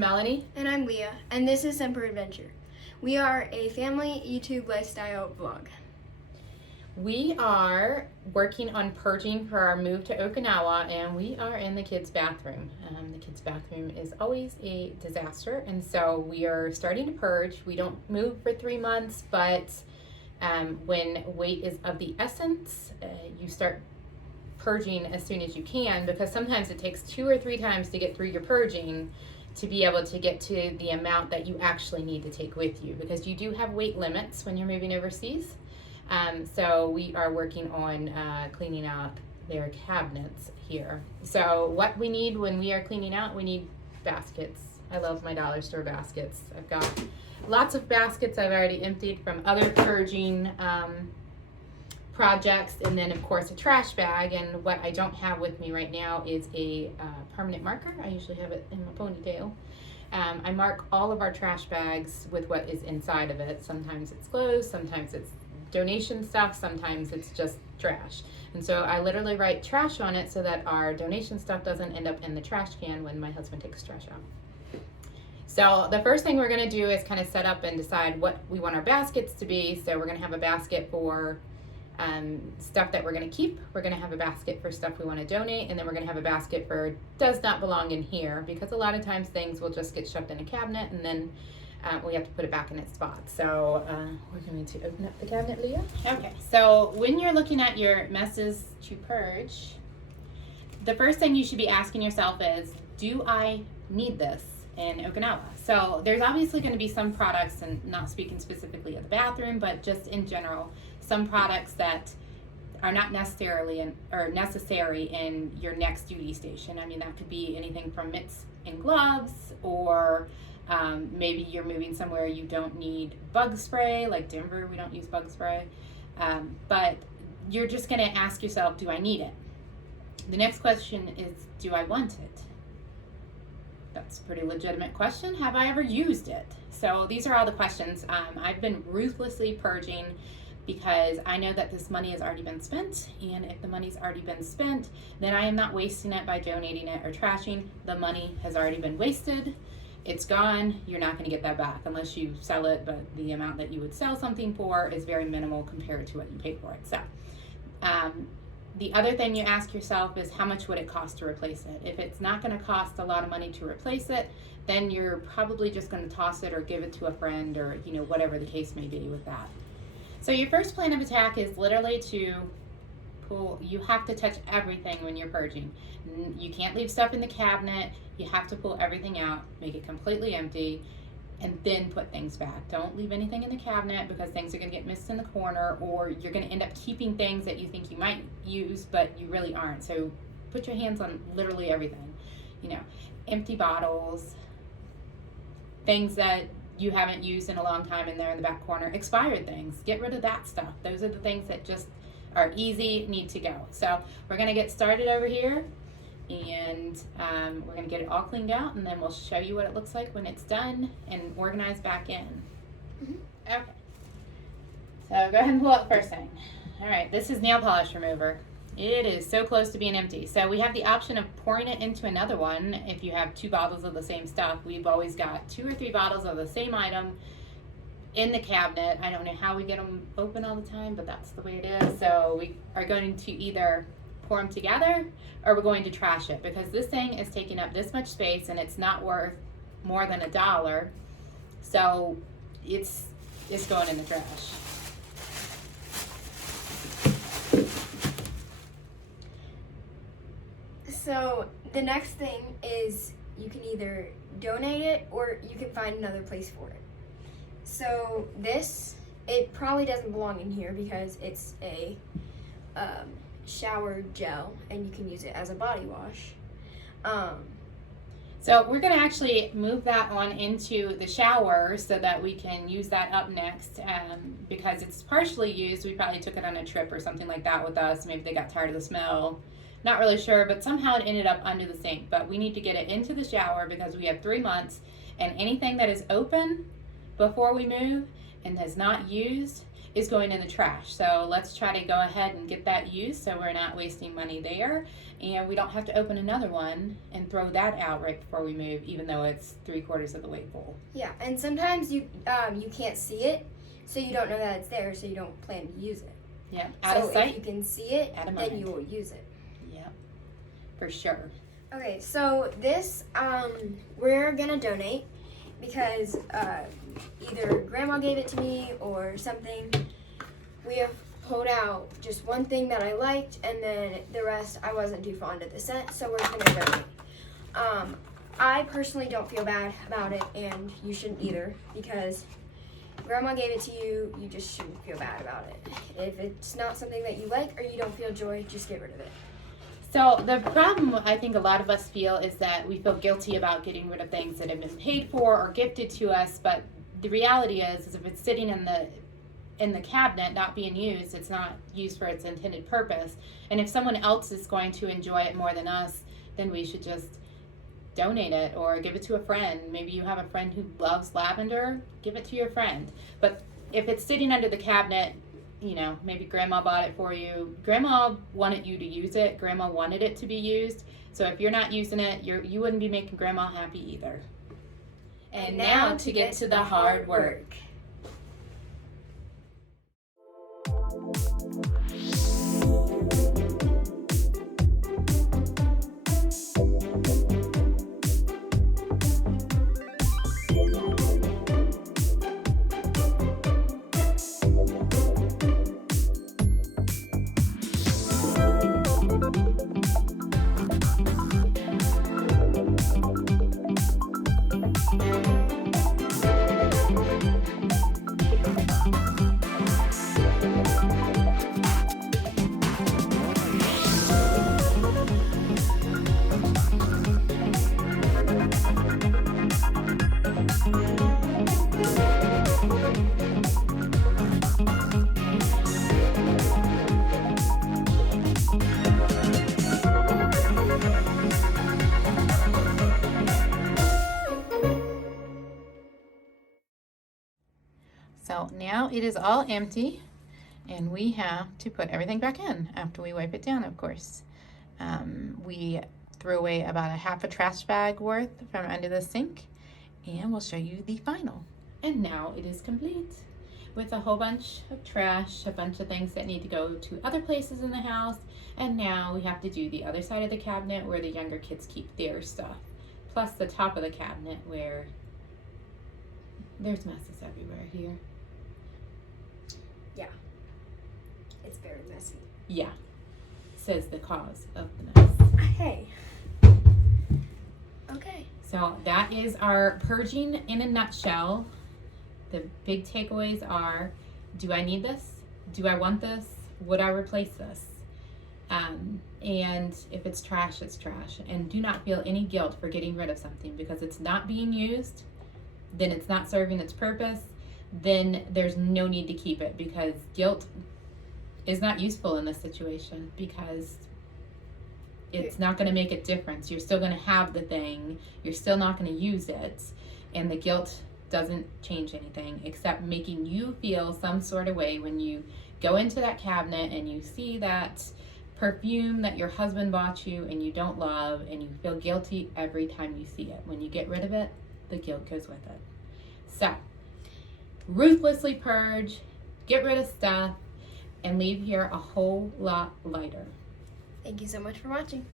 Melanie. And I'm Leah, and this is Semper Adventure. We are a family YouTube lifestyle vlog. We are working on purging for our move to Okinawa, and we are in the kids' bathroom. The kids' bathroom is always a disaster, and so we are starting to purge. We don't move for 3 months, but when weight is of the essence, you start purging as soon as you can, because sometimes it takes 2 or 3 times to get through your purging to be able to get to the amount that you actually need to take with you, because you do have weight limits when you're moving overseas. So we are working on cleaning out their cabinets here. So what we need when we are cleaning out, we need baskets. I love my dollar store baskets. I've got lots of baskets I've already emptied from other purging projects, and then of course a trash bag. And what I don't have with me right now is a permanent marker. I usually have it in my ponytail. I mark all of our trash bags with what is inside of it. Sometimes it's clothes, sometimes it's donation stuff, sometimes it's just trash. And so I literally write trash on it so that our donation stuff doesn't end up in the trash can when my husband takes trash out. So the first thing we're going to do is kind of set up and decide what we want our baskets to be. So we're going to have a basket for stuff that we're going to keep. We're going to have a basket for stuff we want to donate, and then we're going to have a basket for does not belong in here, because a lot of times things will just get shoved in a cabinet and then we have to put it back in its spot. So we're going to open up the cabinet, Leah. Okay, so when you're looking at your messes to purge, the first thing you should be asking yourself is, do I need this in Okinawa? So there's obviously going to be some products, and not speaking specifically of the bathroom, but just in general, some products that are not necessary in your next duty station. I mean, that could be anything from mitts and gloves, or maybe you're moving somewhere you don't need bug spray, like Denver, we don't use bug spray. But you're just going to ask yourself, do I need it? The next question is, do I want it? That's a pretty legitimate question. Have I ever used it? So these are all the questions. I've been ruthlessly purging because I know that this money has already been spent, and if the money's already been spent, then I am not wasting it by donating it or trashing. The money has already been wasted. It's gone. You're not going to get that back unless you sell it, but the amount that you would sell something for is very minimal compared to what you paid for it. So the other thing you ask yourself is, how much would it cost to replace it? If it's not going to cost a lot of money to replace it, then you're probably just going to toss it or give it to a friend, or whatever the case may be with that. So your first plan of attack is literally to pull. You have to touch everything when you're purging. You can't leave stuff in the cabinet. You have to pull everything out, make it completely empty, and then put things back. Don't leave anything in the cabinet, because things are going to get missed in the corner, or you're going to end up keeping things that you think you might use but you really aren't. So put your hands on literally everything. Empty bottles, things that you haven't used in a long time and they're in the back corner, expired things, get rid of that stuff. Those are the things that just are easy, need to go. So we're going to get started over here, and we're going to get it all cleaned out, and then we'll show you what it looks like when it's done and organized back in. Okay, so go ahead and pull out the first thing. All right, this is nail polish remover. It is so close to being empty. So we have the option of pouring it into another one. If you have 2 bottles of the same stuff, we've always got 2 or 3 bottles of the same item in the cabinet. I don't know how we get them open all the time, but that's the way it is. So we are going to either pour them together, or we're going to trash it, because this thing is taking up this much space and it's not worth more than $1. So it's going in the trash. So the next thing is, you can either donate it or you can find another place for it. So it probably doesn't belong in here because it's a shower gel, and you can use it as a body wash. So we're going to actually move that on into the shower so that we can use that up next, because it's partially used. We probably took it on a trip or something like that with us. Maybe they got tired of the smell. Not really sure, but somehow it ended up under the sink. But we need to get it into the shower because we have 3 months, and anything that is open before we move and has not used is going in the trash. So let's try to go ahead and get that used so we're not wasting money there, and we don't have to open another one and throw that out right before we move, even though it's 3/4 of the way full. Yeah, and sometimes you can't see it, so you don't know that it's there, so you don't plan to use it. Yeah, out of sight. If you can see it, out of then mind. you will use it. Yep, for sure. Okay, so this we're gonna donate because either Grandma gave it to me or something. We have pulled out just one thing that I liked, and then the rest I wasn't too fond of the scent, so we're gonna donate. I personally don't feel bad about it, and you shouldn't either, because Grandma gave it to you. You just shouldn't feel bad about it. If it's not something that you like or you don't feel joy, just get rid of it. So the problem I think a lot of us feel is that we feel guilty about getting rid of things that have been paid for or gifted to us, but the reality is if it's sitting in the cabinet not being used, it's not used for its intended purpose. And if someone else is going to enjoy it more than us, then we should just donate it or give it to a friend. Maybe you have a friend who loves lavender, give it to your friend. But if it's sitting under the cabinet, you know, maybe Grandma bought it for you. Grandma wanted you to use it. Grandma wanted it to be used. So if you're not using it, you wouldn't be making Grandma happy either. And now to get to the hard work. So now it is all empty, and we have to put everything back in after we wipe it down, of course. We threw away about a half a trash bag worth from under the sink, and we'll show you the final. And now it is complete with a whole bunch of trash, a bunch of things that need to go to other places in the house, and now we have to do the other side of the cabinet where the younger kids keep their stuff, plus the top of the cabinet where there's messes everywhere here. Yeah, it's very messy. Yeah, says the cause of the mess. Hey. Okay. So that is our purging in a nutshell. The big takeaways are, do I need this? Do I want this? Would I replace this? And if it's trash, it's trash. And do not feel any guilt for getting rid of something, because it's not being used, then it's not serving its purpose, then there's no need to keep it, because guilt is not useful in this situation, because it's not going to make a difference. You're still going to have the thing, you're still not going to use it, and the guilt doesn't change anything except making you feel some sort of way when you go into that cabinet and you see that perfume that your husband bought you and you don't love, and you feel guilty every time you see it. When you get rid of it, the guilt goes with it. So ruthlessly purge, get rid of stuff, and leave here a whole lot lighter. Thank you so much for watching.